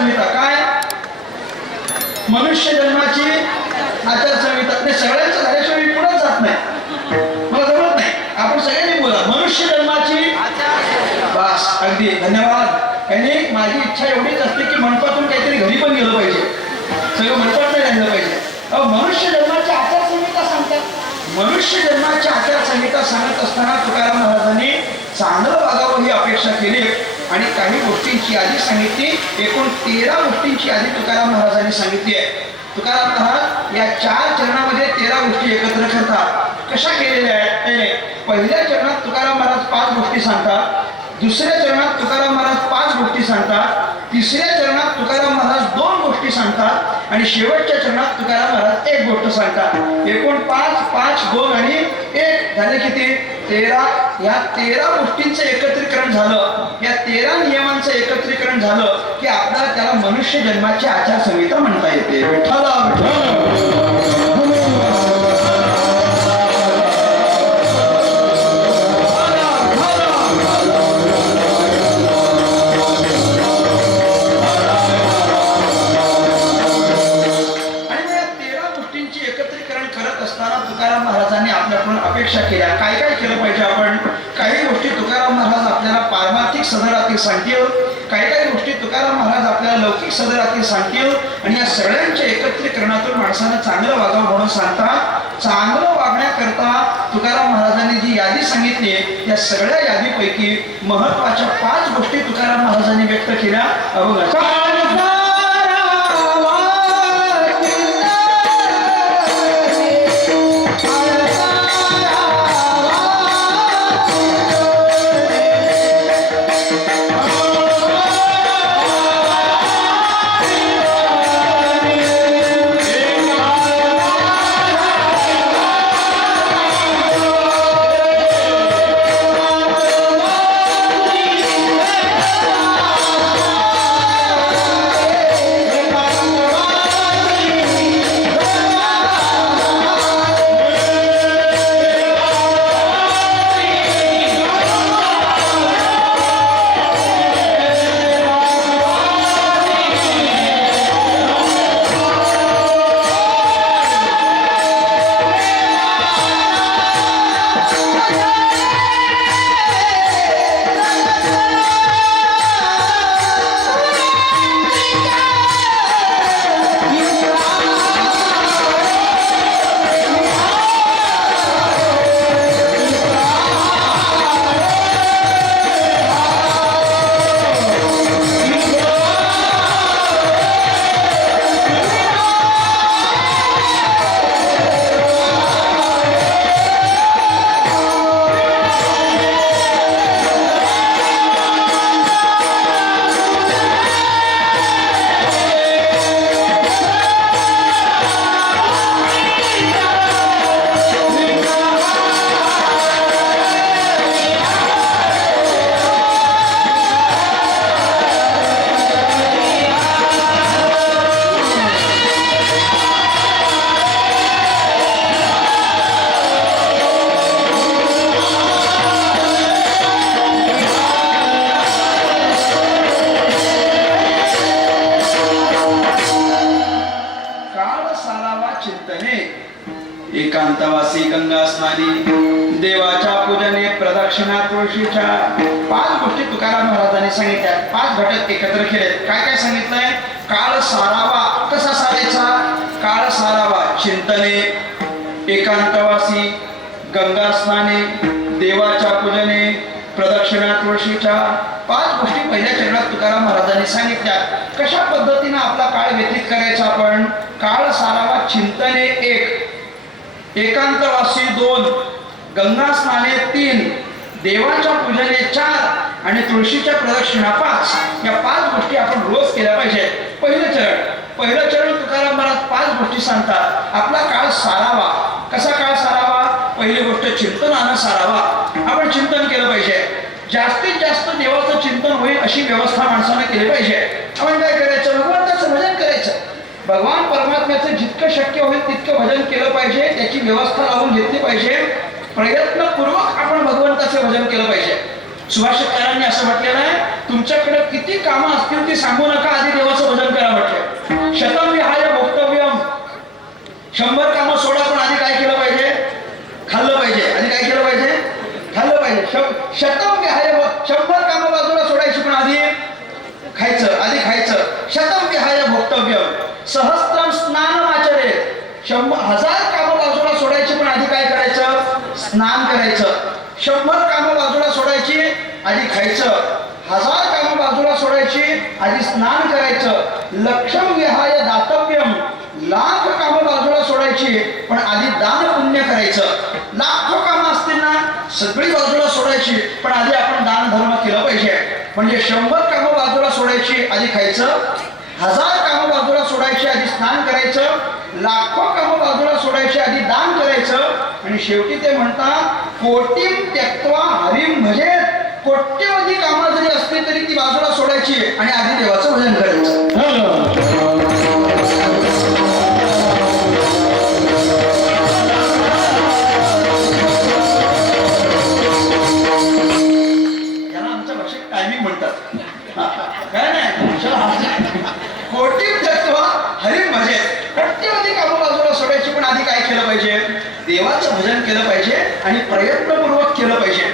आचारसंहिता काय? मनुष्य जन्माची आचारसंहिता. ते सगळ्यांचं झाल्याशिवाय मी पुढे जात नाही, मला जमत नाही. आपण सगळ्यांनी बोला मनुष्य जन्माची. बस अगदी धन्यवाद. आणि माझी इच्छा एवढीच असते की मंडपातून काहीतरी घरी पण गेलं पाहिजे, सगळं मंडपात नाही राहिलं पाहिजे. मनुष्य जन्माची आचारसंहिता सांगतात. मनुष्य जन्माची आचारसंहिता सांगत असताना तुकाराम महाराजांनी चांगलं वागावं ही अपेक्षा केली आणि काही गोष्टींची यादी सांगितली. एकूण 13 गोष्टींची यादी तुकाराम महाराजांनी सांगितली आहे. तुकाराम महाराज या 4 चरणामध्ये 13 गोष्टी एकत्र करतात. कशा केलेल्या आहेत? पहिल्या चरणात तुकाराम महाराज 5 गोष्टी सांगतात. दुसऱ्या चरणात तुकाराम महाराज 5 गोष्टी सांगतात. तिसऱ्या चरणात तुकाराम महाराज 2 गोष्टी सांगतात आणि शेवटच्या चरणात तुकाराम महाराज 1 गोष्ट सांगतात. एकूण 5, 5, 2 आणि 1 झाले किती? 13. या 13 गोष्टींचं एकत्रीकरण झालं, या 13 नियमांचं एकत्रीकरण झालं की आपल्याला त्याला मनुष्य जन्माची आचारसंहिता म्हणता येते. विठ्ठला तुकाराम महाराजांनी आपल्याकडून अपेक्षा केल्या. काय काय केलं पाहिजे आपण? काही गोष्टी तुकाराम महाराज आपल्याला पारमार्थिक सदरातील सांगतील, काही काही गोष्टी तुकाराम महाराज आपल्याला लौकिक सदरातील सांगतील आणि या सगळ्यांच्या एकत्रीकरणातून माणसानं चांगलं वागावं म्हणून सांगतात. चांगलं वागण्याकरता तुकाराम महाराजांनी जी यादी सांगितली त्या सगळ्या यादीपैकी महत्वाच्या 5 गोष्टी तुकाराम महाराजांनी व्यक्त केल्या. एकांतवासी गंगा स्नानी देवाच्या पूजने प्रदक्षिणा तुळशीच्या 5 गोष्टी तुकाराम महाराजांनी सांगितल्या. 5 घटक एकत्र केलेत. काय काय सांगितलंय? काळ सारावा. कसा सारायचा? काळ सारावा चिंतने, एकांतवासी, गंगा स्नाने, देवाच्या पूजने, प्रदक्षिणा तुळशीच्या 5 गोष्टी पहिल्या चरणात तुकाराम महाराजांनी सांगितल्या. कशा पद्धतीने आपला काळ व्यतीत करायचा आपण? काळ सारावा चिंतने 1, एकांतवासी 2, गंगा स्नाने 3, देवाच्या पूजने 4 आणि तुळशीच्या प्रदक्षिणा 5. या 5 गोष्टी आपण रोज केल्या पाहिजे. पहिलं चरण तुकाराम महाराज 5 गोष्टी सांगतात. आपला काळ सारावा. कसा काळ सारावा? पहिली गोष्ट चिंतनानं सारावा. आपण चिंतन केलं पाहिजे. जास्तीत जास्त देवाचं चिंतन होईल अशी व्यवस्था माणसाने केली पाहिजे. आपण काय करायचं? भगवंताचं भजन करायचं. भगवान परमात्म्याचं जितकं शक्य होईल तितकं भजन केलं पाहिजे. त्याची व्यवस्था लावून घेतली पाहिजे. प्रयत्नपूर्वक आपण भगवंताचे भजन केलं पाहिजे. सुभाषितकारांनी असं म्हटलेलं आहे, तुमच्याकडे किती कामं असतील ती सांगू नका, आधी देवाचं भजन करा म्हटलं. शतम विहाय भोक्तव्यम, 100 कामं सोडा, पण आधी काय केलं पाहिजे? खाल्लं पाहिजे. आधी काय केलं पाहिजे? खाल्लं पाहिजे. शतम विहाय, 100 कामं बाजूला सोडायची, पण आधी खायचं, आधी खायचं. शतम विहाय भोक्तव्यम सहस्त्रम स्नानमाचरेत, 1000 कामं बाजूला सोडायची, पण आधी काय करायचं? स्नान करायचं. 100 कामं बाजूला सोडायची, आधी खायचं. 1000 कामं बाजूला सोडायची, आधी स्नान करायचं. लक्षम विहाय दातव्यम, लाख कामं बाजूला सोडायची, पण आधी दान पुण्य करायचं. लाखो कामं असतील ना, सगळी बाजूला सोडायची, पण आधी आपण दान धर्म केलं पाहिजे. म्हणजे 100 कामं बाजूला सोडायची, आधी खायचं. 1000 कामं बाजूला सोडायची, आधी स्नान करायचं. लाखो कामं बाजूला सोडायची, आधी दान करायचं. आणि शेवटी ते म्हणतात कोटीम त्यक्त्वा हरिम भजेत, कोट्यवधी कामं जरी असली तरी ती बाजूला सोडायची आणि आधी देवाचं भजन करायचं. याला आमच्या भाषेत टायमिंग म्हणतात. काय नाही, कोटीम त्यक्त्वा हरिम भजेत, कोट्यवधी कामं बाजूला सोडायची, पण आधी काय केलं पाहिजे? देवाचं भजन केलं पाहिजे आणि प्रयत्नपूर्वक केलं पाहिजे.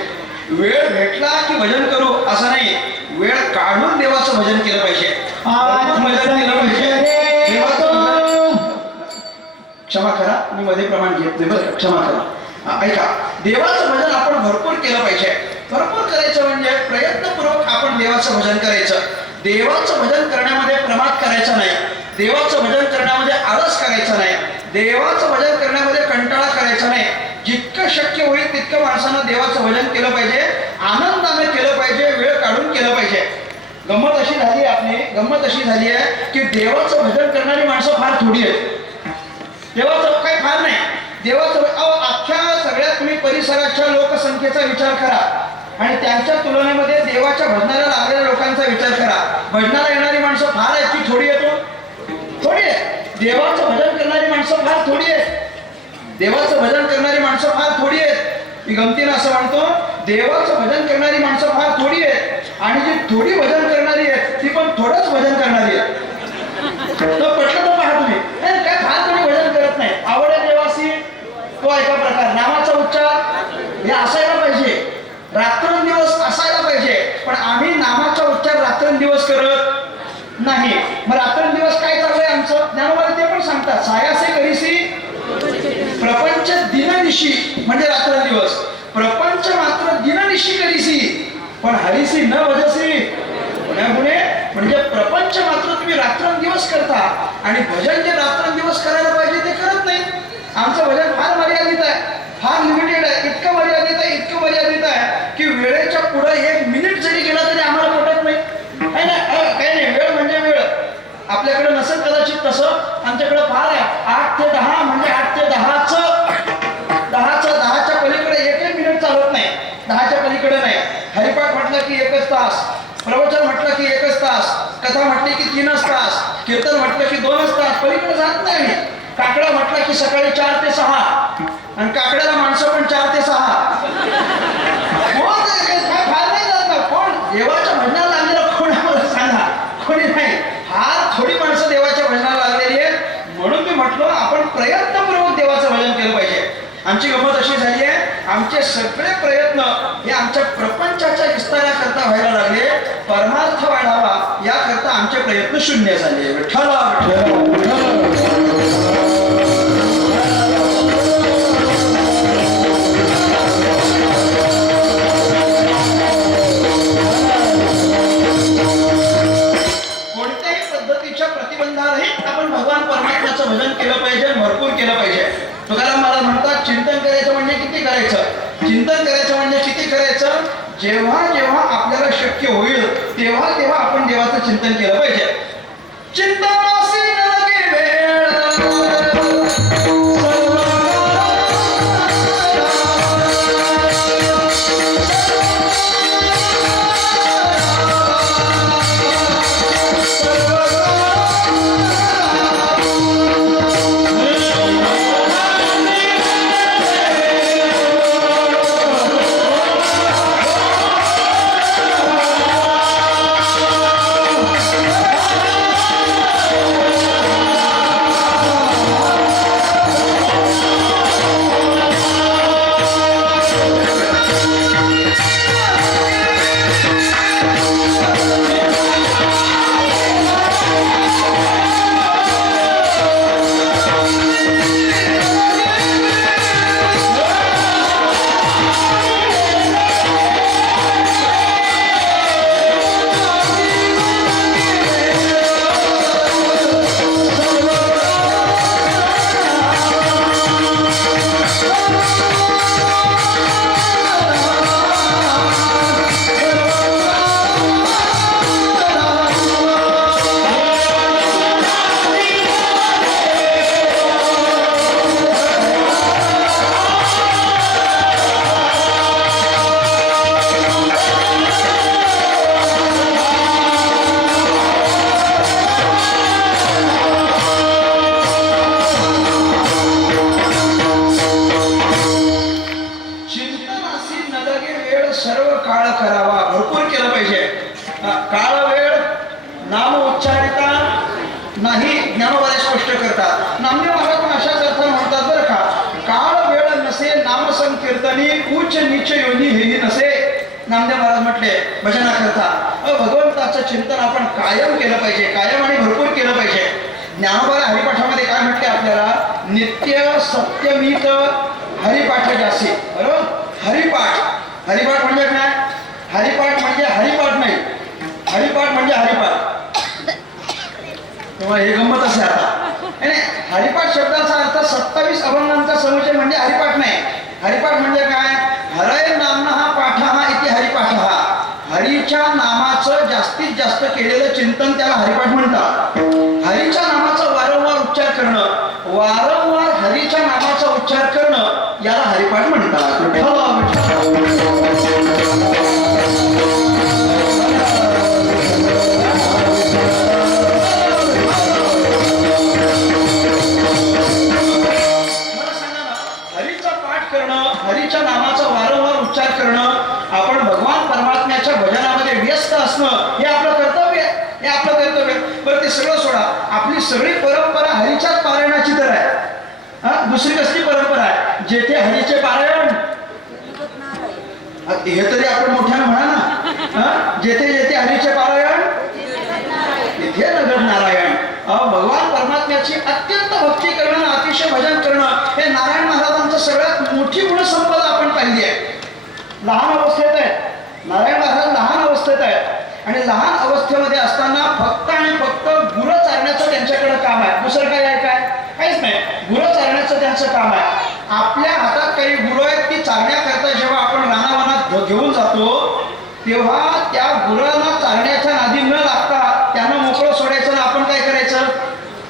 वेळ भेटला की भजन करू असं नाही, वेळ काढून देवाचं भजन केलं पाहिजे. भजन केलं पाहिजे देवाचं. क्षमा करा, मी मध्ये प्रमाण घेत नाही बरं, क्षमा करा. ऐका, देवाचं भजन आपण भरपूर केलं पाहिजे. भरपूर करायचं म्हणजे प्रयत्नपूर्वक आपण देवाचं भजन करायचं. देवाचं भजन करण्यामध्ये प्रमाद करायचा नाही, देवाचं भजन करण्यामध्ये आळस करायचा नाही, देवाचं भजन करण्यामध्ये कंटाळा करायचा नाही. जितकं शक्य होईल तितकं माणसानं देवाचं भजन केलं पाहिजे, आनंदाने केलं पाहिजे, वेळ काढून केलं पाहिजे. गंमत अशी झाली आपली, गंमत अशी झाली आहे की देवाचं भजन करणारी माणसं फार थोडी आहेत. देवाचं काही फार नाही. देवाचं अख्ख्या सगळ्या तुम्ही परिसराच्या लोकसंख्येचा विचार करा आणि त्यांच्या तुलनेमध्ये देवाच्या भजनाला लागलेल्या लोकांचा विचार करा. भजनाला येणारी माणसं फार आहेत की थोडी येतो? थोडी आहे. देवाचं भजन करणारी माणसं फार थोडी आहेत. देवाचं भजन करणारी माणसं फार थोडी आहेत. मी गमतीनं असं म्हणतो, देवाचं भजन करणारी माणसं फार थोडी आहेत आणि जी थोडी भजन करणारी आहेत ती पण थोडंच भजन करणारी आहे. तो पटलं तर पहा तुम्ही, काय फार कोणी भजन करत नाही. आवड आहे देवासी, तो एका प्रकार. नावाचा उच्चार हे असायला पाहिजे, रात्रंदिवस असायला पाहिजे, पण आम्ही नामाचा उच्चार रात्रंदिवस करत नाही. मग रात्रंदिवस काय चाललंय आमचं? ज्ञानोबा ते पण सांगतात, सायासे करीसी प्रपंच दिननिशी, म्हणजे रात्रंदिवस. प्रपंच मात्र दिननिशी करीसी, पण हरिसी न भजसी. पुणे म्हणजे प्रपंच मात्र तुम्ही रात्रंदिवस करता आणि भजन जे रात्रंदिवस करायला पाहिजे ते करत नाही. आमचं भजन फार मर्यादित आहे, फार लिमिटेड आहे. इतकं मर्यादित आहे, इतकं मर्यादित आहे की वेळेच्या पुढे 1 मिनिट जरी गेला तरी आम्हाला पटत नाही. काय नाही, वेळ म्हणजे वेळ. आपल्याकडे नसेल कदाचित तसं, आमच्याकडे फार आहे. 8 ते 10 म्हणजे 8 ते 10च्या पलीकडे 1 मिनिट चालत नाही. 10च्या पलीकडे नाही. हरिपाठ म्हटलं की 1 तास, प्रवचन म्हटलं की 1 तास, कथा म्हटली की 3 तास, कीर्तन म्हटलं की 2 तास, पलीकडे जात नाही. काकडा म्हटलं की सकाळी 4 ते 6 आणि काकड्याला माणसं पण 4 ते 6. फार नाही जात ना. कोण देवाच्या भजनाला लागलेलं कोण आम्हाला सांगा? कोणी नाही. फार थोडी माणसं देवाच्या भजनाला लागलेली आहेत. म्हणून मी म्हटलं आपण प्रयत्नपूर्वक देवाचं भजन केलं पाहिजे. आमची गंमत अशी झाली आहे, आमचे सगळे प्रयत्न हे आमच्या प्रपंचाच्या विस्ताराकरता व्हायला लागले. परमार्थ वाढावा याकरता आमचे प्रयत्न शून्य झाले. कोणत्याही पद्धतीच्या प्रतिबंधारहित आपण भगवान परमात्म्याचं भजन केलं पाहिजे, भरपूर केलं पाहिजे. तुकाराम महाराज म्हणतात, चिंतन करायचं म्हणजे किती करायचं? चिंतन करायचं म्हणजे किती करायचं? जेव्हा जेव्हा आपल्याला शक्य होईल तेव्हा तेव्हा आपण देवाचं चिंतन केलं पाहिजे. चिंतनासी न लगे वेळ, काळ वेळ नाम उच्चारिता नाही, ज्ञानोबाने स्पष्ट करतात. नामदेव महाराज पण अशाच अर्थाने म्हणतात बरं का, काळ वेळ नसे नाम संकीर्तनी उच्च नीच योनी हेही नसे. नामदेव महाराज म्हटले भजना करता भगवंताचं चिंतन आपण कायम केलं पाहिजे, कायम आणि भरपूर केलं पाहिजे. ज्ञानोबाला हरिपाठामध्ये काय म्हटले आपल्याला, नित्य सत्यमित हरिपाठ जासी. बरोबर, हरिपाठ, हरिपाठ म्हणजे काय, हरिपाठ म्हणजे हरिपाठ नाही, हरिपाठ म्हणजे हरिपाठ. तेव्हा हे गंमत असे आता नाही, हरिपाठ शब्दाचा अर्थ 27 अभंगांचा समुच्चय म्हणजे हरिपाठ नाही. हरिपाठ म्हणजे काय, हरय नामना हा पाठ हा इथे हरिपाठ हा, हरीच्या नामाचं जास्तीत जास्त केलेलं चिंतन त्याला हरिपाठ म्हणतात. हरीच्या नामाचा वारंवार उच्चार करणं, वारंवार हरीच्या नामाचा उच्चार करणं याला हरिपाठ म्हणतात. हरीच्या नामाचा वारंवार उच्चार करणं, आपण भगवान परमात्म्याच्या भजनामध्ये व्यस्त असणं हे आपलं कर्तव्य, हे आपलं कर्तव्य. बरं ते सगळं सोडा, आपली सगळी परंपरा हरीच्याच पारायणाची तर आहे. दुसरी कसली परंपरा आहे, जेथे हरीचे पारायण, हे तरी आपण मोठ्यानं म्हणा ना, जेथे जेथे हरीचे पारायण तिथे नगर नारायण. भगवान परमात्म्याची अत्यंत भक्ती करणं, अतिशय भजन करणं हे नारायण महाराजांचं सगळ्यात मोठी गुणसंपदा आपण पाहिली आहे. लहान अवस्थेत आहे नारायण महाराज, लहान अवस्थेत आहेत आणि लहान अवस्थेमध्ये असताना फक्त आणि फक्त गुरं चारण्याचं त्यांच्याकडे काम आहे. दुसरं काय आहे, काय काहीच नाही, गुरं चारण्याचं त्यांचं काम आहे. आपल्या हातात काही गुरं आहेत, ती चारण्याकरता जेव्हा आपण रानावनात घेऊन जातो तेव्हा त्या गुरांना चारण्याच्या नादी न लागता त्यांना मोकळं सोडायचं ना आपण काय करायचं,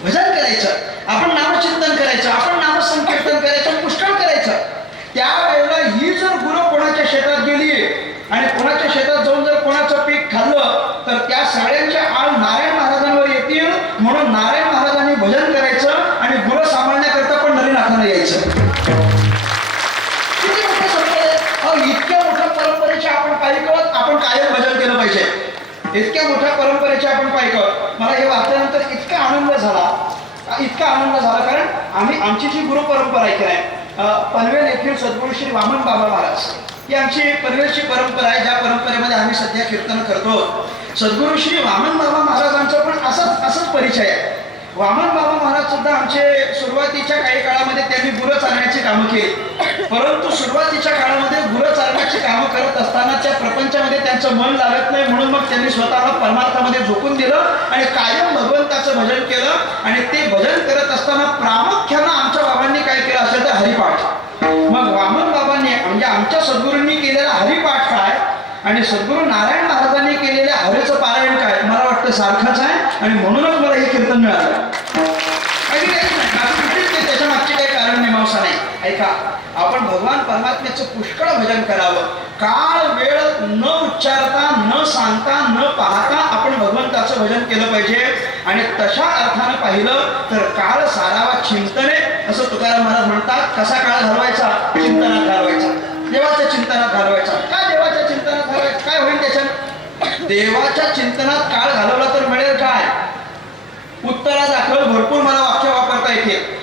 भजन करायचं, आपण नामचिंतन करायचं, आपण नामसंकीर्तन करायचं, पुष्कळ करायचं. त्यावेळेला ही जर गुरं कोणाच्या शेतात गेली आणि कोणाच्या शेतात जाऊन जर कोणाचं पीक खाल्लं तर त्या सगळ्यांच्या आळ नारायण महाराजांवर येतील. म्हणून नारायण महाराजांनी भजन करायचं आणि गुरं सांभाळण्याकरता पण नवीनाथांना यायचं. किती मोठं संपद, इतक्या मोठ्या परंपरेच्या आपण पायीकत आपण कायम भजन केलं पाहिजे. इतक्या मोठ्या परंपरेचे आपण पायीकत. मला हे वाचल्यानंतर इतका आनंद झाला, इतका आनंद झाला, कारण आमची जी गुरु परंपरा आहे की नाही, पनवेल येथील सद्गुरू श्री वामन बाबा महाराज ही आमची पनवेलची परंपरा आहे, ज्या परंपरेमध्ये आम्ही सध्या कीर्तन करतो. सद्गुरू श्री वामन बाबा महाराजांचा पण असंच परिचय आहे. वामन बाबा महाराज सुद्धा आमचे सुरुवातीच्या काही काळामध्ये त्यांनी गुरं चालण्याची कामं केली, परंतु सुरुवातीच्या काळामध्ये गुरं चालण्याची कामं करत असताना त्या प्रपंचामध्ये त्यांचं मन लागत नाही, म्हणून मग त्यांनी स्वतःला परमार्थामध्ये झोकून दिलं आणि कायम भगवंताचं भजन केलं. आणि ते भजन करत असताना प्रामुख्यानं आमच्या बाबांनी काय केलं असेल तर हरिपाठ. मग वामन बाबांनी म्हणजे आमच्या सद्गुरूंनी केलेला हरिपाठ काय आणि सद्गुरू नारायण महाराजांनी केलेल्या हरेचं पारायण काय, मला वाटतं सारखंच आहे आणि म्हणूनच मला हे कीर्तन मिळालं. त्याच्या मागचे काही कारण मीमांसा नाही. ऐका, आपण भगवान परमात्म्याचं पुष्कळ भजन करावं. काळ वेळ न उच्चारता, न सांगता, न पाहता आपण भगवंताचं भजन केलं पाहिजे. आणि तशा अर्थानं पाहिलं तर काळ सारावा चिंतने, असं तुकाराम महाराज म्हणतात. कसा काळ घालवायचा, चिंतनात घालवायचा, देवाच्या चिंतनात घालवायचा. का देवाच्या चिंतनात घालवायचं, काय होईल त्याच्यात, देवाच्या चिंतनात काळ घालवला तर मिळेल काय, उत्तरादाखल भरपूर मला वाक्य वापरता येते.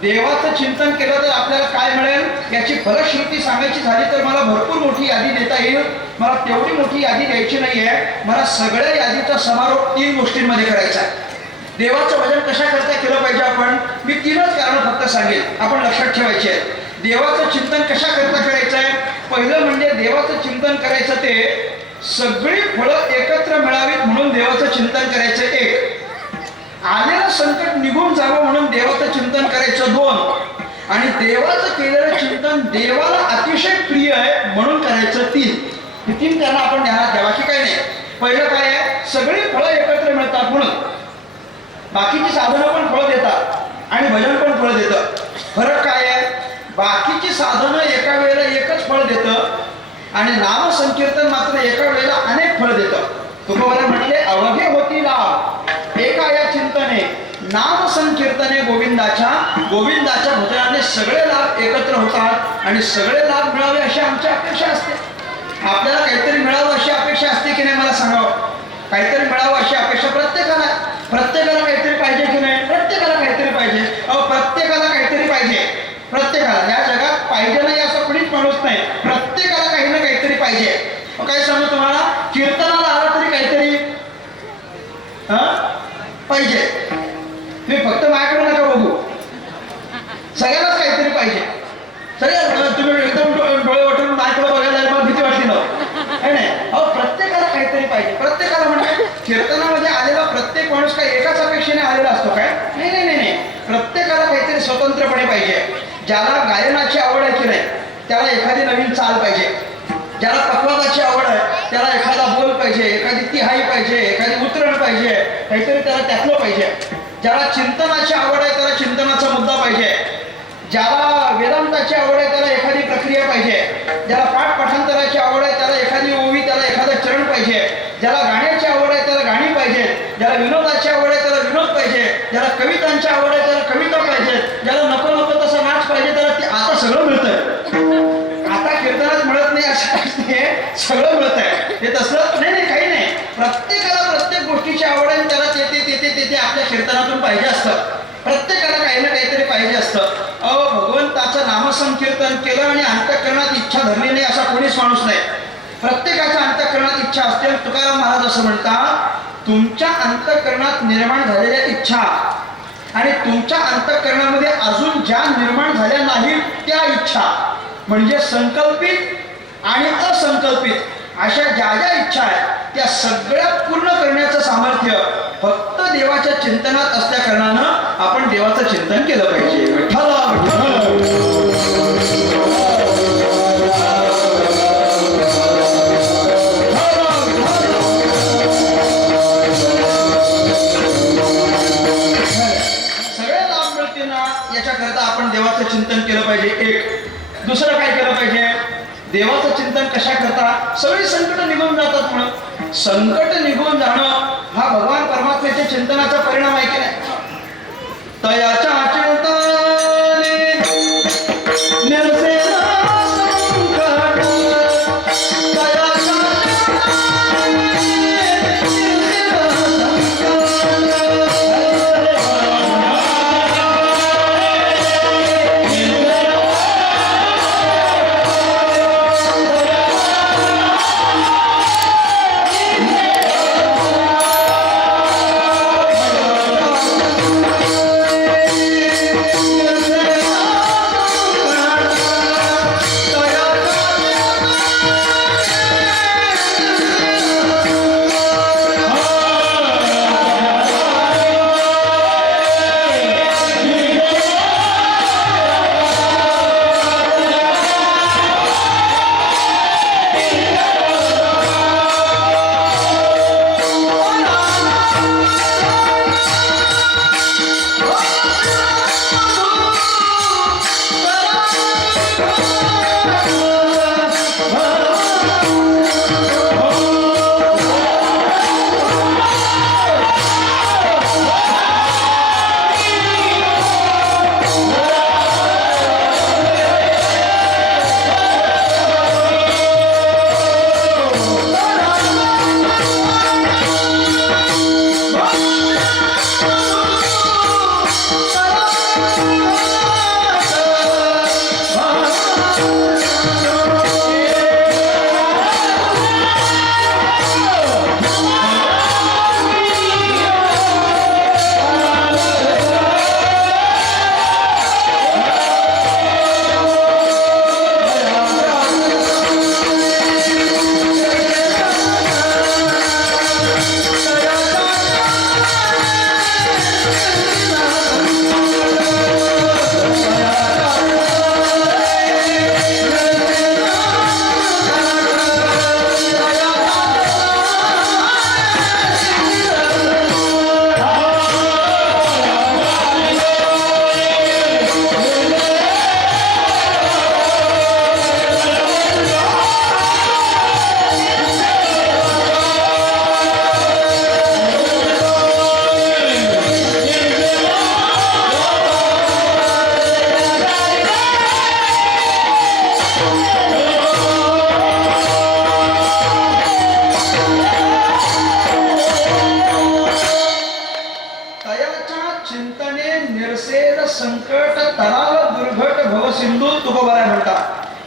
देवाचं चिंतन केलं तर आपल्याला काय मिळेल याची फलश्रुती सांगायची झाली तर मला भरपूर मोठी यादी देता येईल. मला तेवढी मोठी यादी द्यायची नाही आहे. मला सगळ्या यादीचा समारोप 3 गोष्टींमध्ये करायचा आहे. देवाचं भजन कशा करता केलं पाहिजे आपण, मी 3च कारणं फक्त सांगेल, आपण लक्षात ठेवायचे आहे. देवाचं चिंतन कशा करता करायचं आहे, पहिलं म्हणजे देवाचं चिंतन करायचं ते सगळी फळं एकत्र मिळावीत म्हणून देवाचं चिंतन करायचं. 1, आलेलं संकट निघून जावं म्हणून देवाचं चिंतन करायचं. 2, आणि देवाचं केलेलं चिंतन देवाला अतिशय प्रिय आहे म्हणून करायचं. 3, ही 3 कारणं आपण ध्यानात द्यावा की काय नाही. पहिलं काय आहे, सगळी फळं एकत्र मिळतात म्हणून. बाकीची साधनं पण फळं देतात आणि भजन पण फळ देतं. फरक काय आहे, बाकीची साधनं एका वेळेला एकच फळ देतं आणि नाम संकीर्तन मात्र एका वेळेला अनेक फळ देतं. तुकोबाला म्हटले, अवघे होती लाभ एका या चिंतने, नाम संकीर्तने गोविंदाच्या भजनाने सगळे लाभ एकत्र होतात आणि सगळे लाभ मिळावे अशी आमची अपेक्षा असते. आपल्याला काहीतरी मिळावं अशी अपेक्षा असते की नाही, मला सांगावं. काहीतरी मिळावं अशी अपेक्षा प्रत्येकाला काहीतरी पाहिजे की नाही? प्रत्येकाला काहीतरी पाहिजे. प्रत्येकाला काहीतरी पाहिजे. प्रत्येकाला या जगात पाहिजे नाही असं कुणीच माणूस नाही. प्रत्येकाला काही ना काहीतरी पाहिजे. काय सांगू तुम्हाला, कीर्तनाला आला तरी काहीतरी पाहिजे. तुम्ही फक्त माझ्याकडे नका बघू, सगळ्यालाच काहीतरी पाहिजे. सगळ्या तुम्ही एकदम डोळे वाटून माझ्याकडे बघायला मला भीती वाटली नव्हती नाही. प्रत्येकाला काहीतरी पाहिजे. प्रत्येकाला म्हणजे कीर्तनामध्ये आलेला प्रत्येक माणूस काय एकाच अपेक्षेने आलेला असतो काय? नाही नाही नाही नाही. प्रत्येकाला काहीतरी स्वतंत्रपणे पाहिजे. ज्याला गायनाची आवड आहे की नाही त्याला एखादी नवीन चाल पाहिजे. ज्याला पकवादाची आवड आहे त्याला एखादा बोल पाहिजे, एखादी तिहाई पाहिजे, एखादी उतरण पाहिजे, काहीतरी त्याला त्यातलं पाहिजे. ज्याला चिंतनाची आवड आहे त्याला चिंतनाचा मुद्दा पाहिजे. ज्याला वेदांताची आवड आहे त्याला एखादी प्रक्रिया पाहिजे. ज्याला पाठ पाठांतराची आवड आहे त्याला एखादी ओवी, त्याला एखादं चरण पाहिजे. ज्याला गाण्याची आवड आहे त्याला गाणी पाहिजे. ज्याला विनोदाची आवड आहे त्याला विनोद पाहिजे. ज्याला कवितांची आवड आहे त्याला कविता पाहिजे. ज्याला नको नको तसा नाच पाहिजे त्याला ते आता सगळं मिळतंय. आता कीर्तनात मिळत नाही असं सगळं मिळत आहे. ते तसं नाही नाही, काही नाही. प्रत्येकाला प्रत्येक गोष्टीची आवड आहे त्याला ते आपल्या कीर्तनातून पाहिजे असतं. प्रत्येकाला काही ना काहीतरी पाहिजे असतं. भगवंताचं नामसंकीर्तन केलं आणि अंतःकरणात इच्छा धरली नाही असा कोणीच माणूस नाही. प्रत्येकाच्या अंतःकरणात इच्छा असते. तुकाराम महाराज असं म्हणतात, तुमच्या अंतःकरणात निर्माण झालेल्या इच्छा आणि तुमच्या अंतःकरणामध्ये अजून ज्या निर्माण झाल्या नाहीत त्या इच्छा म्हणजे संकल्पित आणि असंकल्पित अशा ज्या ज्या इच्छा आहेत त्या सगळ्या पूर्ण करण्याचं सामर्थ्य फक्त देवाच्या चिंतनात असल्या कारणानं आपण देवाचं चिंतन केलं पाहिजे. सगळे लाभ मिळतील ना याच्याकरता आपण देवाचं चिंतन केलं पाहिजे. एक दुसरं काय केलं पाहिजे, देवाचं चिंतन कशा करता, सगळी संकट निघून जातात. म्हणून संकट निघून जाणं हा भगवान परमात्म्याच्या चिंतनाचा परिणाम आहे की नाही. तयाच्या चिंतने निर्से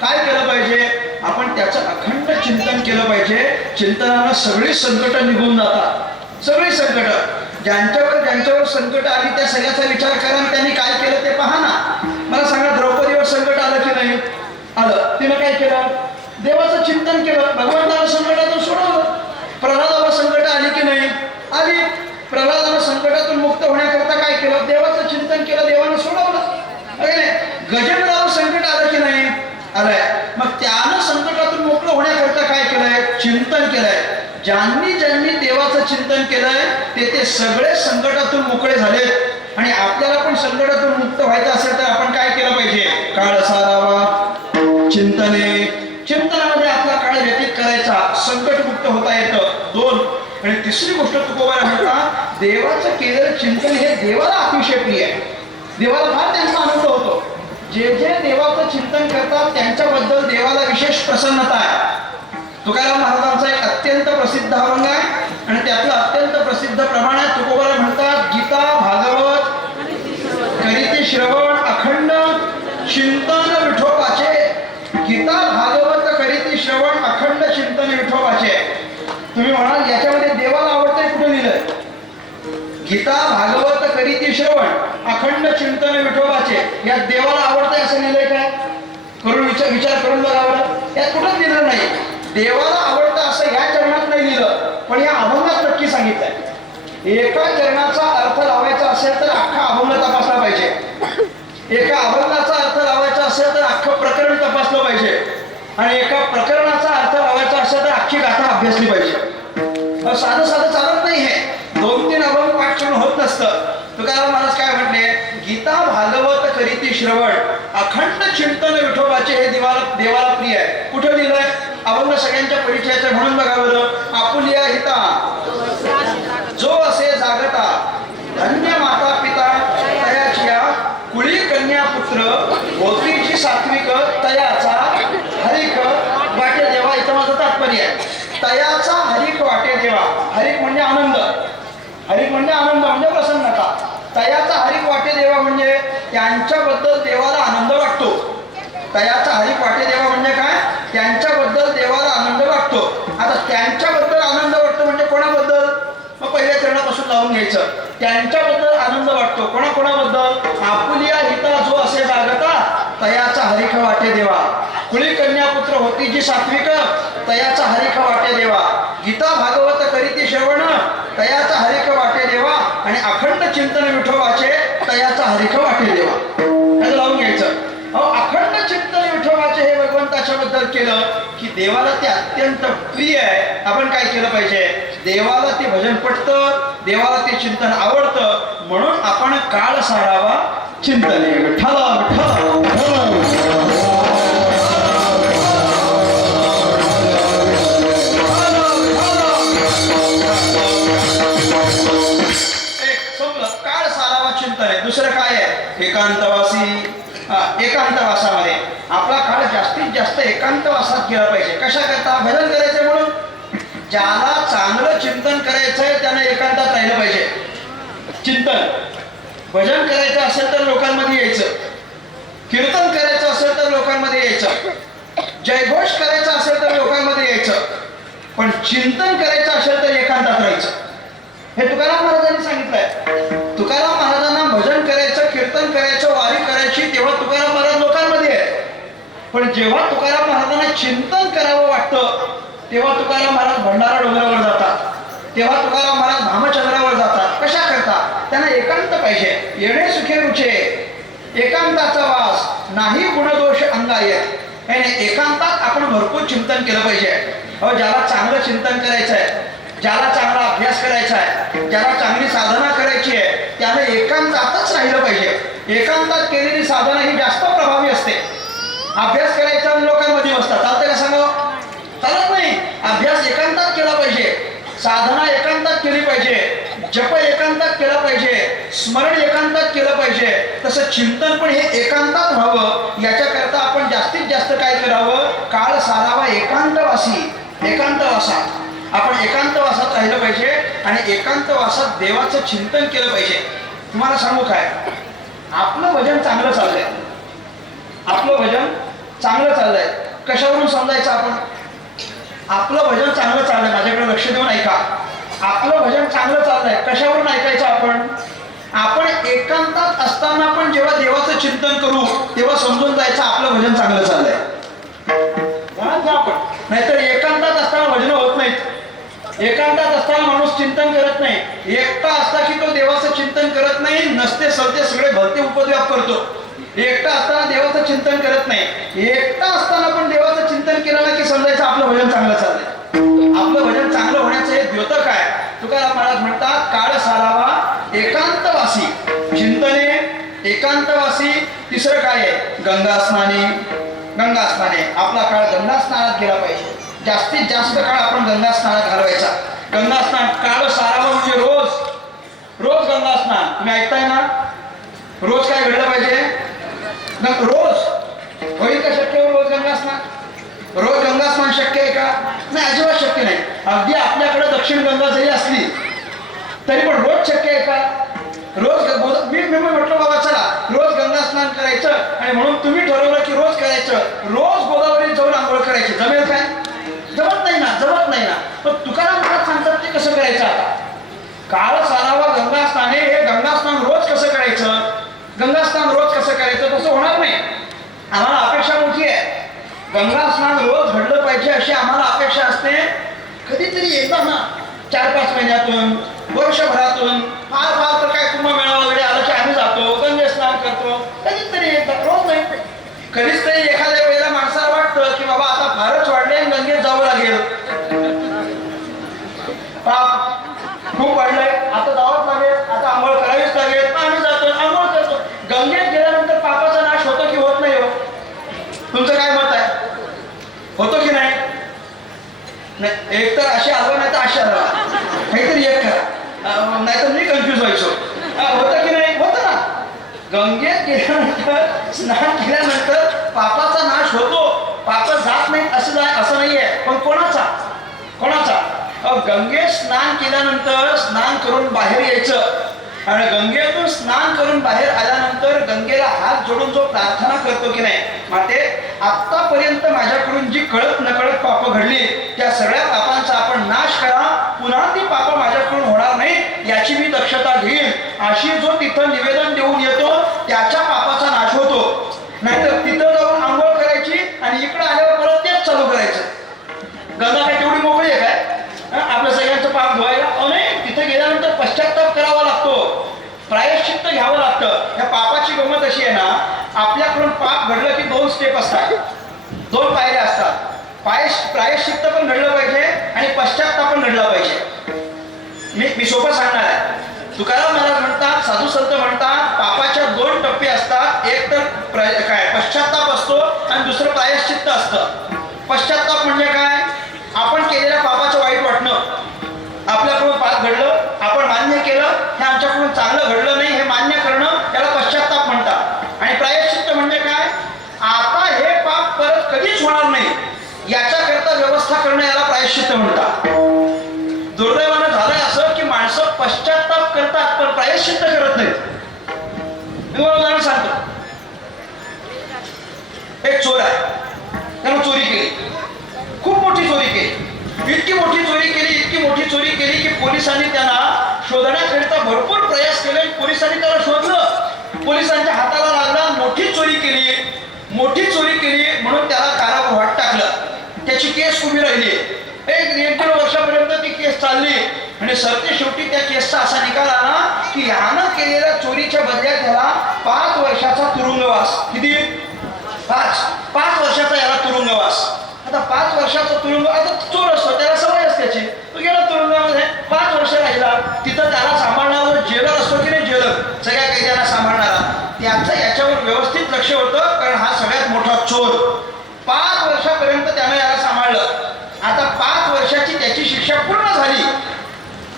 काय केलं पाहिजे? आपण त्याचं अखंड चिंतन केलं पाहिजे. चिंतनानं सगळी संकट निघून जातात. सगळी संकट ज्यांच्यावर संकट आली त्या सगळ्याचा विचार करा आणि त्यांनी काय केलं ते पहा ना. मला सांगा, द्रौपदीवर संकट आलं की नाही आलं? तिनं काय केलं? देवाचं चिंतन केलं, भगवंताला संकटातून सोडवलं. प्रल्हादाला संकट आली की नाही आली? प्रल्हादानं संकटातून मुक्त होण्याकरता काय केलं? देवाचं चिंतन केलं, देवानं सोडवलं. गजेंद्रावर संकट आलं की नाही आलंय? मग त्यानं संकटातून मुक्त होण्याकरता काय केलंय? चिंतन केलंय. ज्यांनी देवाचं चिंतन केलंय ते सगळे संकटातून मोकळे झालेत. आणि आपल्याला पण संकटातून मुक्त व्हायचं असेल तर आपण काय केलं पाहिजे? काळ सारावा चिंतने. चिंतनामध्ये आपला काळ व्यतीत करायचा, संकटमुक्त होता येतं. 2. आणि तिसरी गोष्ट तुकोबाला म्हणतात, देवाचं केलेलं चिंतन हे देवाला अतिशय प्रिय आहे. देवाला फार त्यांचा आनंद होतो. जे देवाचं चिंतन करतात त्यांच्याबद्दल देवाला विशेष प्रसन्नता आहे. तुकाराम महाराजांचा एक अत्यंत प्रसिद्ध अभंग आहे आणि त्यातलं अत्यंत प्रसिद्ध प्रमाण आहे. तुकोबाला म्हणतात, गीता भागवत करीती श्रवण अखंड चिंतन विठोबाचे. गीता भागवत करीती श्रवण अखंड चिंतन विठोबाचे. तुम्ही म्हणाल याच्यामध्ये देवाला आवडतंय कुठे लिहिलंय? गीता भागवत करीती श्रवण अखंड चिंतन विठोबाचे. यात देवाला आवडतंय असं लिहिलंय काय? करून विचार करून बघावं. यात कुठंच लिहिलं नाही. देवाला आवडतं असं ह्या चरणात नाही लिहिलं, पण या अभंगात नक्की सांगितलंय. एका चरणाचा अर्थ लावायचा असेल तर अख्खा अभंग तपासला पाहिजे. एका अभंगाचा अर्थ लावायचा असेल तर अख्खं प्रकरण तपासलं पाहिजे. आणि एका प्रकरणाचा अर्थ लावायचा असेल तर अख्खी गाथा अभ्यासली पाहिजे. साधं चालत नाही. हे 2-3 अभंग पाठ करून होत नसतं. तुकाराम महाराज काय म्हटले? गीता भागवत करीती श्रवण अखंड चिंतन विठोबाचे. हे देवाला प्रिय आहे. कुठं लिहिलंय? अभंग सगळ्यांच्या परिचयाचं म्हणून बघा बरं. आपुलिया हिता जो असे जागता धन्य माता पिता तयाचिया कुळी कन्या पुत्र होतीची सात्विक तयाचा हरिक वाटे देवा. इथं माझं तात्पर्य आहे. तयाचा हरिक वाटे देवा. हरिक म्हणजे आनंद. हरिक म्हणजे आनंद म्हणजे प्रसन्नता. तयाचा हरिक वाटे देवा म्हणजे त्यांच्याबद्दल देवाला आनंद वाटतो. तयाचा हरिक वाटे देवा म्हणजे काय? त्यांच्याबद्दल देवाला आनंद वाटतो. आता त्यांच्याबद्दल आनंद वाटतो म्हणजे कोणाबद्दल? मग पहिल्या चरणापासून लावून घ्यायचं. त्यांच्याबद्दल आनंद वाटतो. कोणाबद्दल? आपुलिया हिता जो असे जागता तयाचा हरिख वाटे देवा. कुळी कन्या पुत्र होती जी सात्विक तयाचा हरिख वाटे देवा. गीता भागवत करीती श्रवण तयाचा हरिख वाटे देवा. आणि अखंड चिंतन विठोबाचे तयाचा हरिख वाटे देवा. हे लावून घ्यायचं. अखंड चिंतन विठोबाचे हे भगवंताच्या बद्दल केलं की देवाला ते अत्यंत प्रिय आहे. आपण काय केलं पाहिजे? देवाला ते भजन पटतं, देवाला ते चिंतन आवडतं, म्हणून आपण काळ सारावा चिंतने. विठ्ठल काळ सारावा चिंतन आहे. दुसरं काय आहे? एकांतवासी. एकांतवासामध्ये आपला काळ जास्तीत जास्त एकांतवासात गेला पाहिजे. कशा करता? भजन करायचं म्हणून. ज्याला चांगलं चिंतन करायचंय त्याने एकांतात राहिलं पाहिजे. चिंतन भजन करायचं असेल तर लोकांमध्ये यायचं. कीर्तन करायचं असेल तर लोकांमध्ये यायचं. जयघोष करायचा असेल तर लोकांमध्ये यायचं. पण चिंतन करायचं असेल तर एकांतात राहायचं. हे तुकाराम महाराजांनी सांगितलंय. तुकाराम महाराजांना भजन करायचं, कीर्तन करायचं, वारी करायची तेव्हा तुकाराम महाराज लोकांमध्ये आहे. पण जेव्हा तुकाराम महाराजांना चिंतन करावं वाटतं तेव्हा तुकाराम महाराज भंडारा डोंगरावर जातात. तेव्हा तुकाराम महाराज भामचंद्रावर जातात. कशा करता? त्यांना एकांत पाहिजे. येणे सुखे रुचे एकांताचा वास नाही गुणदोष अंगाये. एकांतात आपण भरपूर चिंतन केलं पाहिजे. ज्याला चांगलं चिंतन करायचं आहे, ज्याला चांगला अभ्यास करायचा आहे, ज्याला चांगली साधना करायची आहे त्याने एकांतातच राहिलं पाहिजे. एकांतात केलेली साधना ही जास्त प्रभावी असते. अभ्यास करायचा आणि लोकांमध्ये बसतात चालतं का? सांगा, चालत नाही. अभ्यास एकांतात केला पाहिजे, साधना एकांतात केली पाहिजे, जप एकांतात केला पाहिजे, स्मरण एकांतात केलं पाहिजे. तसं चिंतन पण हे एकांतात व्हावं याच्याकरता आपण जास्तीत जास्त काय करावं? काळ सारावा एकांतवासी. एकांतवासात आपण एकांतवासात राहिलं पाहिजे आणि एकांतवासात देवाचं चिंतन केलं पाहिजे. तुम्हाला सांगू काय? आपलं भजन चांगलं चाललंय, आपलं भजन चांगलं चाललंय. कशावरून समजायचं आपण? आपलं भजन चांगलं चाललंय, माझ्याकडे लक्ष देऊन ऐका. आपलं भजन चांगलं चाललंय, कशावरून ऐकायचं आपण? आपण एकांतात असताना पण जेव्हा देवाचं चिंतन करू तेव्हा समजून जायचं आपलं भजन चांगलं चाललंय. आपण नाहीतर एकांतात असताना भजन होत नाहीत. एकांतात असताना माणूस चिंतन करत नाही. एकटा असता की तो देवाचं चिंतन करत नाही, नसते सलते सगळे भलते उपद्व्याप करतो. एकटा असताना देवाचं चिंतन करत नाही. एकटा असताना पण देवाचं चिंतन केलं ना की समजायचं आपलं भजन चांगलं चाललंय. आपलं भजन चांगलं होण्याचं हे द्योतक काय? तुकाराम महाराज म्हणतात, काळ सारावा एकांतवासी चिंतने, एकांतवासी. तिसरं काय आहे? गंगा स्नाने. गंगा स्नाने, आपला काळ गंगा स्नानात गेला पाहिजे. जास्तीत जास्त काळ आपण गंगा स्नानात घालवायचा. गंगा स्नान काळ सारावा म्हणजे रोज गंगा स्नान. तुम्ही ऐकताय ना? रोज काय घडलं पाहिजे? रोज होईल का शक्य? रोज गंगा स्नान? रोज गंगा स्नान शक्य आहे का? नाही, अजिबात शक्य नाही. अगदी आपल्याकडे दक्षिण गंगा जरी असली तरी पण रोज शक्य आहे का? रोज मी म्हटलं बाबा चला रोज गंगा स्नान करायचं, आणि म्हणून तुम्ही ठरवलं की रोज करायचं. रोज गोदावरीत जाऊन आंघोळ करायची, जमेल काय? जमत नाही ना, जमत नाही ना. पण तुकाराम महाराज सांगतात ते कसं करायचं? आता काळ सारावा गंगा स्नाने, हे गंगा स्नान रोज कसं करायचं? गंगा स्नान रोज कसं करायचं? तसं होणार नाही. आम्हाला अपेक्षा मोठी आहे. गंगा स्नान रोज घडलं पाहिजे अशी आम्हाला अपेक्षा असते. कधीतरी एकदा ना, 4-5 महिन्यातून, वर्षभरातून, फार फार तर काय कुंभमेळा वगैरे आलं की आम्ही जातो, गंगे स्नान करतो. कधीतरी एकदा, रोज नाही. कधीच तरी एखाद्या वेळेला माणसाला वाटतं की बाबा आता फारच वाढले आणि गंगेत जावं लागेल, पाप खूप वाढलंय, आता जावंच लागेल, आता आंघोळ करावीच लागेल. आम्ही जातो, आंघोळ करतो. गंगेत गेल्यानंतर पापाचा नाश होतो की होत नाही? हो, तुमचं काय मत आहे? होतो की नाही? एक तर अशी आलो नाही तर अशी आला, काहीतरी एक करा, नाहीतर मी कन्फ्युज व्हायचो. होतं की नाही? होतं ना. गंगेत गेल्यानंतर, स्नान केल्यानंतर पापाचा नाश होतो. पाप जात नाही असं नाहीये. पण कोणाचा? गंगेत स्नान केल्यानंतर स्नान करून बाहेर यायचं, आणि गंगेतून स्नान करून बाहेर आल्यानंतर गंगेला हात जोडून जो प्रार्थना करतो की नाही, माते आतापर्यंत माझ्याकडून जी कळत नकळत पाप घडली त्या सगळ्या पापांचा आपण नाश करा, पुन्हा ती पाप माझ्याकडून होणार नाही याची मी दक्षता घेईन, अशी जो तिथं निवेदन देऊन येतो त्याच्या पापाचा नाश होतो. नाहीतर तिथं जाऊन आंघोळ करायची आणि इकडे आल्यावर परत तेच चालू करायचं. गंगा काय तेवढी मोकळी आहे काय आपल्या सगळ्यांचं पाप धुवायला? नाही, तिथे गेल्यानंतर पश्चाताप करावा लागतो, प्रायश्चित्त घ्यावं लागतं. या पापाची गंमत अशी आहे ना, आपल्याकडून पाप घडलं की 2 स्टेप असतात, 2 पायऱ्या असतात. प्रायश्चित्त पण घडलं पाहिजे आणि पश्चाताप पण घडला पाहिजे. मी सोपं सांगणार आहे. तुकाराम महाराज म्हणतात, साधू संत म्हणतात, पापाच्या 2 टप्पे असतात. एक तर काय पश्चाताप असतो आणि दुसरं प्रायश्चित्त असतं. पश्चाताप म्हणजे काय? आपण केलेल्या पापाचं वाईट वाटणं. आपल्याकडून पाप घडलं, आपण मान्य केलं, हे आमच्याकडून चांगलं घडलं नाही हे मान्य करणं, त्याला पश्चाताप म्हणतात. आणि प्रायश्चित्त म्हणजे काय? आता हे पाप परत कधीच होणार नाही याच्याकरता व्यवस्था करणं, याला प्रायश्चित्त म्हणतात. दुर्दैवानं झालंय असं की माणसं पश्चाताप करतात पण प्रायश्चित्त करत नाहीत. मी तुम्हाला उदाहरण सांगतो. एक चोर आहे, त्यानं चोरी केली, खूप मोठी चोरी केली. इतकी मोठी चोरी केली की पोलिसांनी त्याला शोधण्याकरिता भरपूर प्रयास केले. पोलिसांनी त्याला शोधलं, पोलिसांच्या हाताला लागला. मोठी चोरी केली म्हणून त्याला कारागृहात टाकलं. त्याची केस उभी राहिली. 1-1.5 वर्षापर्यंत ती केस चालली आणि सरते शेवटी त्या केसचा असा निकाल आला की यानं केलेल्या चोरीच्या बदल्यात त्याला 5 वर्षाचा तुरुंगवास. किती? 5 वर्षाचा याला तुरुंगवास. आता 5 वर्षाचा तुरुंग, आता चोर असतो त्याला सवय असते त्याची, तो गेला तुरुंगामध्ये, 5 वर्ष राहिला. तिथं त्याला सांभाळणारा जेलर असतो की नाही, जेलर सगळ्या कैद्यांना सांभाळणारा, त्याचं याच्यावर व्यवस्थित लक्ष होतं, कारण हा सगळ्यात मोठा चोर. 5 वर्षापर्यंत त्यानं याला सांभाळलं. आता 5 वर्षाची त्याची शिक्षा पूर्ण झाली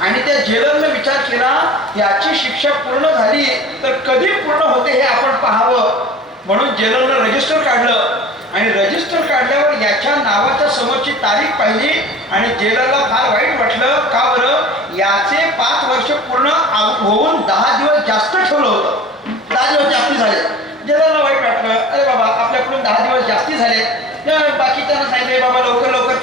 आणि त्या जेलरनं विचार केला याची शिक्षा पूर्ण झाली तर कधी पूर्ण होते हे आपण पाहावं, म्हणून जेलरनं रजिस्टर काढलं. आणि रजिस्टर काढल्यावर याच्या नावाच्या समोरची तारीख पाहिली आणि जेलरला फार वाईट वाटलं. का बरं? याचे 5 वर्ष पूर्ण होऊन 10 दिवस जास्त ठेवलं होतं. 10 दिवस जास्त झाले. जेलरला वाईट वाटलं, अरे बाबा आपल्याकडून 10 दिवस जास्ती झाले. बाकीच्यांना सांगितले बाबा लवकर लवकर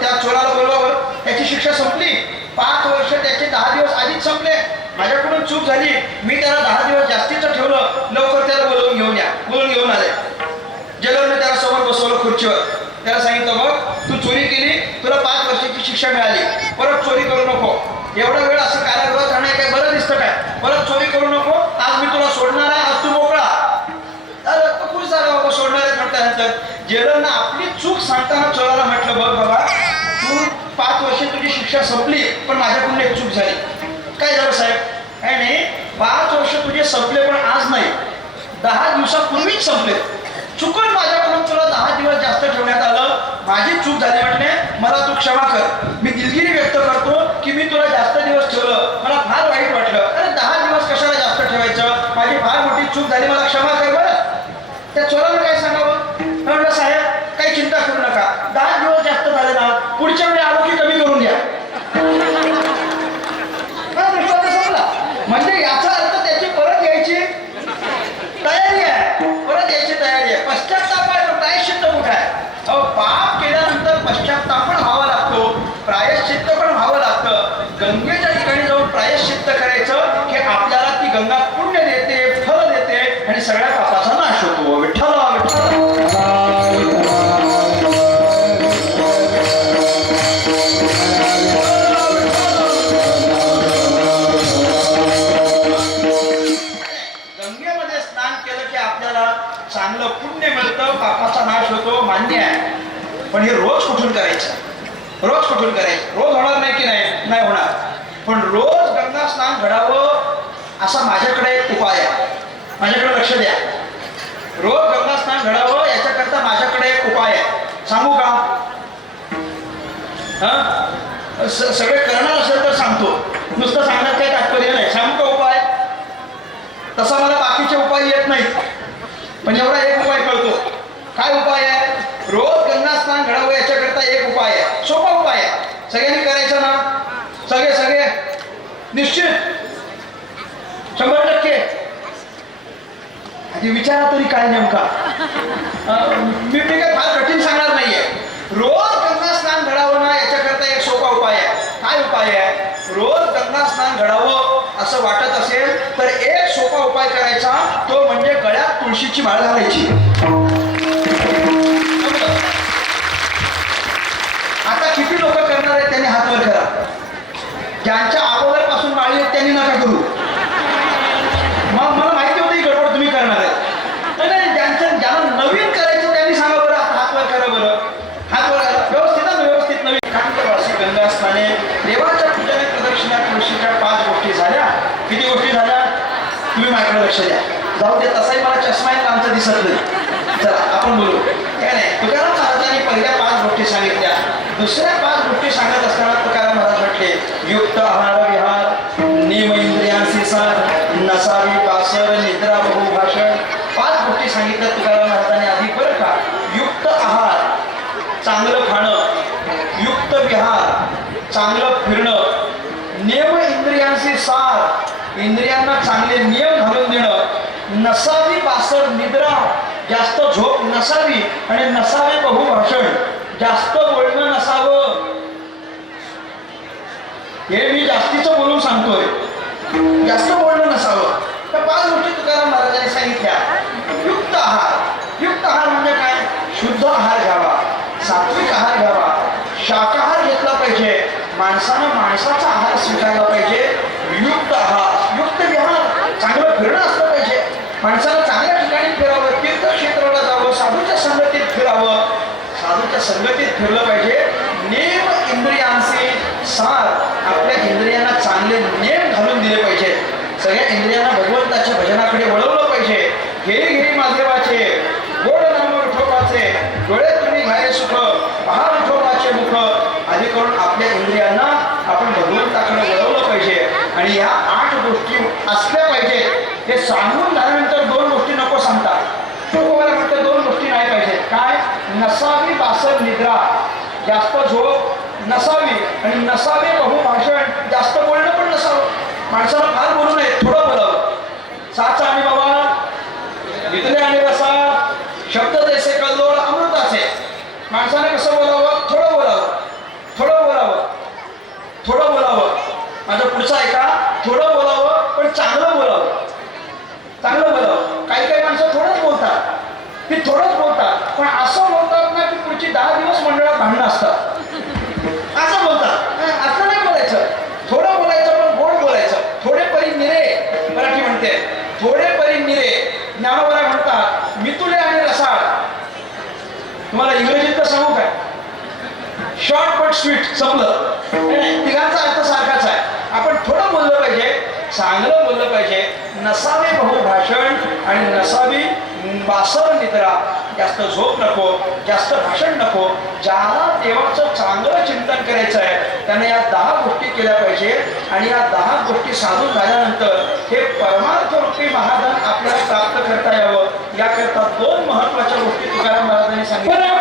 त्या चोराला बोलवावं, त्याची शिक्षा संपली. 5 वर्ष त्याचे 10 दिवस आधीच संपले. माझ्याकडून चूक झाली, मी त्याला 10 दिवस जास्तीचं ठेवलं. लवकर त्याला बोलवून घेऊन या. बोलून घेऊन आले. जेलरने त्याला समोर बसवलं खुर्चीवर. त्याला सांगितलं बघ तू चोरी केली, तुला 5 वर्षाची शिक्षा मिळाली, परत चोरी करू नको. एवढा वेळ असं कारागृहात राहणे काय बरं दिसतं काय? परत चोरी करू नको, आज मी तुला सोडणार आहे, आज तू मोकळा. खुश झाला बाबा, सोडणार आहे म्हटल्यानंतर. जेलरनं आपली चूक सांगताना चोराला म्हटलं बघ बाबा तू 5 वर्ष तुझी शिक्षा संपली, पण माझ्याकडून एक चूक झाली. काय झालं साहेब? काय नाही, 5 वर्ष तुझे संपले पण आज नाही, 10 दिवसापूर्वीच संपले. चुकून माझ्याकडून तुला 10 दिवस जास्त ठेवण्यात आलं, माझी चूक झाली म्हटले, मला तू क्षमा कर. मी दिलगिरी व्यक्त करतो की मी तुला जास्त दिवस ठेवलं, मला फार वाईट वाटलं. अरे 10 दिवस कशाला जास्त ठेवायचं, माझी फार मोठी चूक झाली, मला क्षमा कर बरं. त्या चोराला काय सांगावं? म्हटलं साहेब काही चिंता करू नका, 10 दिवस जास्त झाले ना, पुढच्या वेळी आलो की कमी करून द्या. म्हणजे याचा अर्थ त्याची परत यायची तयारी आहे, परत यायची तयारी आहे. पश्चाताप आहे, प्रायश्चित्त कुठे आहे? अहो पाप केल्यानंतर पश्चाताप पण व्हावा लागतो, प्रायश्चित्त पण व्हावं लागतं. गंगेच्या ठिकाणी जाऊन प्रायश्चित्त करायचं की आपल्याला ती गंगा पुण्य देते, फल देते आणि सगळ्या पापाचा नाश होतो. विठ्ठल गंगेमध्ये स्नान केलं की आपल्याला चांगलं पुण्य मिळतं, पापाचा नाश होतो, मान्य आहे. पण हे रोज कुठून करायचं? रोज कुठून करायचं? रोज होणार नाही की नाही? नाही होणार. पण रोज गंगा स्नान घडावं असा माझ्याकडे एक उपाय आहे. माझ्याकडे लक्ष द्या. रोज गंगा स्नान घडावं याच्याकरता माझ्याकडे एक उपाय आहे. सांगू का? सगळे करणार असेल तर सांगतो, नुसतं सांगण्यात काही तात्पर्य नाही. सांगू का उपाय? तसा मला बाकीचे उपाय येत नाहीत, पण एवढा एक उपाय कळतो. काय उपाय आहे? रोज गंगा स्नान घडावं याच्याकरता एक उपाय आहे, सोपा उपाय आहे. सगळ्यांनी करायचं ना? सगळे निश्चित 100%. आधी विचारा तरी काय नेमका. मी काय फार कठीण सांगणार नाहीये. रोज गंगा स्नान घडावं ना याच्याकरता एक सोपा उपाय आहे. काय उपाय आहे? रोज गंगा स्नान घडावं असं वाटत असेल तर एक सोपा उपाय करायचा, तो म्हणजे गळ्यात तुळशीची माळ घालायची. आता किती लोक करणार आहेत त्यांनी हात वर करा. ज्यांच्या अगोदर पासून माळी आहेत त्यांनी नका करू. मग मला माहिती होतं ही गडबड तुम्ही करणार आहे. ज्यांना नवीन करायचं त्यांनी सांगा बरं, आता हात वर करा बरं. हात वर करा, व्यवस्थित नवीन कांतवासी गंगा स्नाने देवाच्या पूजेने प्रदक्षिणा तुळशीच्या 5 गोष्टी झाल्या. किती गोष्टी झाल्या? तुम्ही माझ्याकडे लक्ष द्या. जाऊ दे, तसाही मला चष्मा आहे, आमचा दिसत नाही. चला आपण बोलू. काय नाही, तुकाराम महाराजांनी पहिल्या 5 गोष्टी सांगितल्या. दुसऱ्या 5 गोष्टी सांगत असताना तुकाराम महाराज म्हटले, युक्त आहार विहार, नियम इंद्रियांशी सार, नसावी बासर, निद्रा बहुभाषण. 5 गोष्टी सांगितल्या तुकाराम महाराजांनी आधी बरं का. युक्त आहार, चांगलं खाणं. युक्त विहार, चांगलं फिरणं. नियम इंद्रियांशी सार, इंद्रियांना चांगले नियम घालून देणं. नसावी बासर, निद्रा, जास्त झोप नसावी. आणि नसावे बहुभाषण, जास्त बोलणं नसावं. हे मी जास्तीचं बोलून सांगतोय, जास्त बोलणं नसावं. त्या 5 गोष्टी तुकाराम महाराजांनी सांगितल्या. युक्त आहार. युक्त आहार म्हणजे काय? शुद्ध आहार घ्यावा, सात्विक आहार घ्यावा, शाकाहार घेतला पाहिजे. माणसानं माणसाचा आहार स्वीकारला पाहिजे. युक्त आहार. युक्त विहार, चांगलं फिरणं असलं पाहिजे. माणसानं चांगल्या ठिकाणी फिरावं, तीर्थक्षेत्राला जावं, साधूच्या संगतीत फिरावं, साधूच्या संगतीत फिरलं पाहिजे. नेम इंद्रियांचे सार, आपल्या इंद्रियांना चांगले नेम घालून दिले पाहिजे. सगळ्या इंद्रियांना भगवंताच्या भजनाकडे वळवलं पाहिजे. घेरी घेरी महादेवाचे, गोड नाम विठोबाचे, डोळे तुम्ही घाये सुख, पहा विठोबाचे मुख. आधी करून आपल्या इंद्रियांना आपण भगवंताकडे वळवलं पाहिजे. आणि या 8 गोष्टी असल्या पाहिजे. हे सांगून झाल्यानंतर 2 गोष्टी नको सांगतात. मला म्हटलं 2 गोष्टी नाही पाहिजेत. काय? नसावी बासर, निद्रा, जास्त झोप नसावी. आणि नसावे बहुभाषण, जास्त बोलणं पण नसावं. माणसाला फार बोलू नये, थोडं बोलावं. साचा आणि बाबा इथले आणि बसा, शब्द जैसे कळलो पुढचं ऐका, थोडं बोलावं पण चांगलं बोलावं, चांगलं बोलावं. काही काही माणसं थोडंच बोलतात, ती थोडंच बोलतात पण असं बोलतात ना की पुढची 10 दिवस मंडळात भांडणं असतात, असं बोलतात. असं नाही बोलायचं, थोडं बोलायचं पण गोड बोलायचं. थोडे परी निरे मराठी म्हणते, थोडे परी निरे. ज्ञानोबा म्हणतात मितुले आणि रसाळ. तुम्हाला इंग्रजीत तर सांगू काय, शॉर्ट बट स्वीट, संपलं. तिघांचा अर्थ सारखाच आहे. आपण थोडं बोललं पाहिजे, चांगलं बोललं पाहिजे, नसावे बहुभाषण आणि नसावी बासर निद्रा. जास्त झोप नको, जास्त भाषण नको. ज्याला देवाचं चांगलं चिंतन करायचं आहे त्याने या 10 गोष्टी केल्या पाहिजे. आणि या 10 गोष्टी साधून झाल्यानंतर हे परमार्थ रूपी महाधन आपल्याला प्राप्त करता यावं, याकरता 2 महत्वाच्या गोष्टी तुकाराम महाराजांनी सांगितल्या.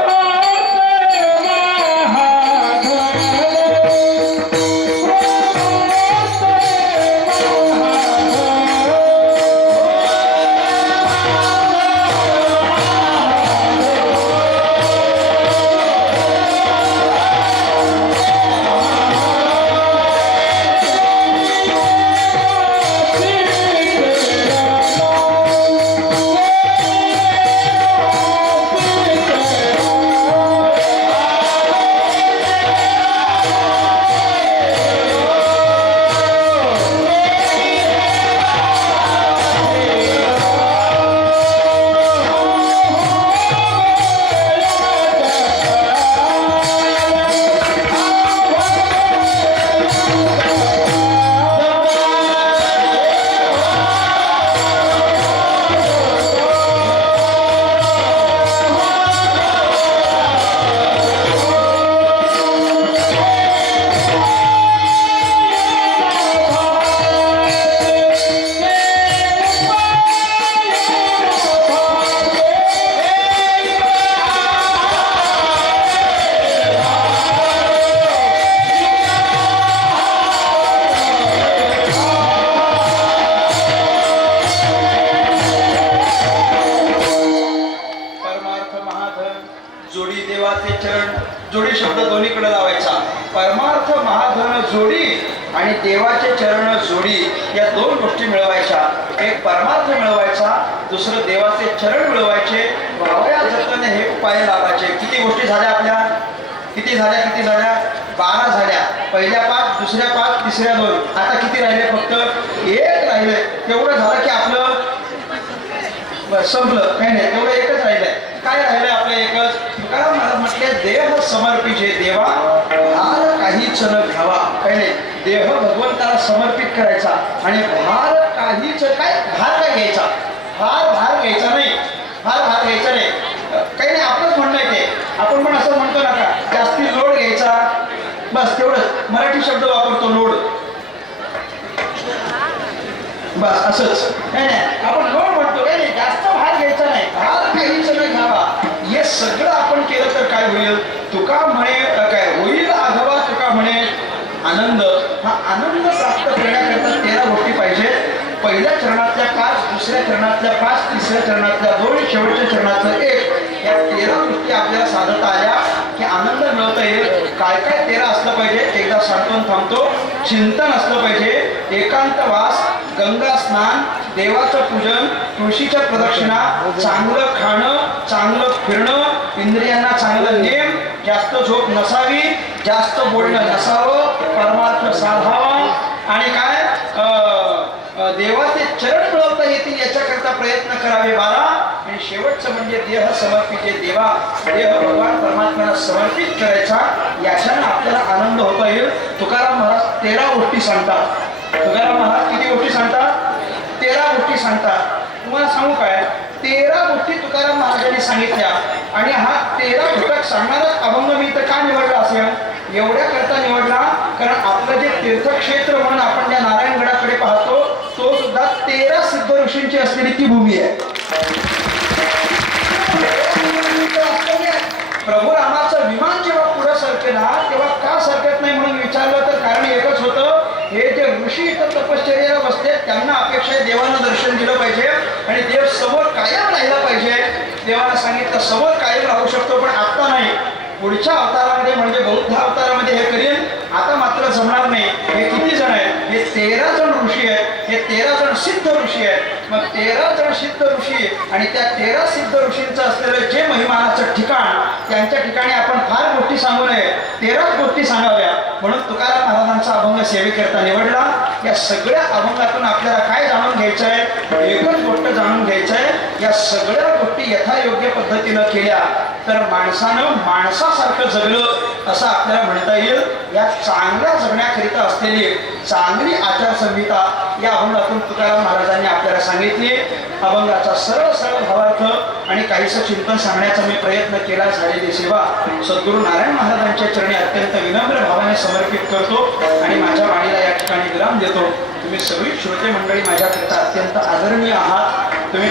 जोडी शब्द दोन्हीकडे लावायचा. परमार्थ महाधन जोडी आणि देवाचे चरण जोडी, या 2 गोष्टी मिळवायच्या. एक परमार्थ मिळवायचा, दुसरं देवाचे चरण मिळवायचे. वावया जतन हे उपाय लावायचे. किती गोष्टी झाल्या आपल्या? किती झाल्या? 12 झाल्या. पहिल्या 5, दुसऱ्या 5, तिसऱ्या 2. आता किती राहिले? फक्त 1 राहिले. तेवढं झालं की आपलं संपलं. काही नाही, तेवढं 1च राहिलंय. काय राहिलंय आपलं? 1च. तुकाराम महाराज म्हटले देह समर्पिचे देवा, भार काहीच न घ्यावा. काही नाही, देह भगवंताला समर्पित करायचा आणि भार काहीच. भार काय घ्यायचा? भार घ्यायचा नाही. भार घ्यायचा नाही. काही नाही, आपलंच म्हणणं आहे ते. आपण पण असं म्हणतो नका जास्ती लोड घ्यायचा, बस तेवढंच. मराठी शब्द वापरतो लोड, बस असंच. नाही नाही, आपण लोड म्हणतो. काही नाही, जास्त भार घ्यायचा नाही. भार काहीच न घ्यावा. हे सगळं आपण केलं तर काय होईल? तुका म्हणे काय होईल आघवा. तुका म्हणे आनंद. हा आनंद प्राप्त करण्याकरता 13 गोष्टी पाहिजे. पहिल्या चरणातल्या 5, दुसऱ्या चरणातल्या 5, तिसऱ्या चरणातल्या 2, शेवटच्या चरणातलं 1. या 13 गोष्टी आपल्याला साधता आल्या की आनंद मिळवता येईल. काय काय 13 असलं पाहिजे एकदा सांगून थांबतो. चिंतन असलं पाहिजे, एकांतवास, गंगा स्नान, देवाचं पूजन, तुळशीच्या प्रदक्षिणा, चांगलं खाणं, चांगलं फिरणं, इंद्रियांना चांगलं नेम, जास्त झोप नसावी, जास्त बोलणं नसावं, परमार्थ साधावा आणि काय देवाचे चरण मिळवता येतील याच्याकरता प्रयत्न करावे 12. आणि शेवटचं म्हणजे देह समर्पित देवा. देह भगवान परमात्म्याला समर्पित करायचा. याच्यानं आपल्याला आनंद होता येईल. तुकाराम महाराज 13 गोष्टी सांगतात. तुकाराम महाराज किती गोष्टी सांगतात? 13 गोष्टी सांगतात. तुम्हाला सांगू काय, 13 गोष्टी तुकाराम महाराजांनी सांगितल्या. आणि हा 13 घटक सांगणारा अभंग मी तर का निवडला असेल? एवढ्या करता निवडला कारण आपलं जे तीर्थक्षेत्र म्हणून आपण ज्या नारायणगडाकडे पाहतो तो सुद्धा 13 सिद्ध ऋषींची असलेली ती भूमी आहे. प्रभू रामाचं विमान जेव्हा पुढे सरकेला तेव्हा का सरकत नाही म्हणून विचारलं तर कारण एकच होतं, हे जे ऋषी इथं तपश्चर्याला बसले त्यांना अपेक्षा आहे देवानं दर्शन दिलं पाहिजे आणि देव समोर कायम राहिला पाहिजे. देवानं सांगितलं समोर कायम राहू शकतो पण आता नाही, पुढच्या अवतारामध्ये म्हणजे बौद्ध अवतारामध्ये हे करेल. आता मात्र जमणार नाही. हे किती जण आहेत? हे 13 जण ऋषी आहेत, हे 13 जण सिद्ध ऋषी आहेत. मग 13 जण सिद्ध ऋषी आणि त्या 13 सिद्ध ऋषींचं असलेलं जे महिमानाचं ठिकाण, त्यांच्या ठिकाणी आपण फार गोष्टी सांगू नये, 13 गोष्टी सांगाव्या. म्हणून तुकाराम महाराजांचा अभंग सेवेकरता निवडला. या सगळ्या अभंगातून आपल्याला काय जाणून घ्यायचं आहे? एकच गोष्ट जाणून घ्यायचं आहे, या सगळ्या गोष्टी यथायोग्य पद्धतीनं केल्या तर माणसानं माणसासारखं जगलं असं आपल्याला म्हणता येईल. या चांगल्या जगण्याकरिता असलेली चांगली आचारसंहिता या अभंगातून तुकाराम महाराजांनी आपल्याला सांगितली. अभंगाचा सरळ सरळ भावार्थ आणि काहीसं चिंतन सांगण्याचा मी प्रयत्न केला. झालेली सेवा सद्गुरू नारायण महाराजांच्या चरणी अत्यंत विनम्र भावाने समर्पित करतो आणि माझ्या वाणीला या ठिकाणी विराम देतो. तुम्ही सगळी श्रोते मंडळी माझ्याकरिता अत्यंत आदरणीय आहात. तुम्ही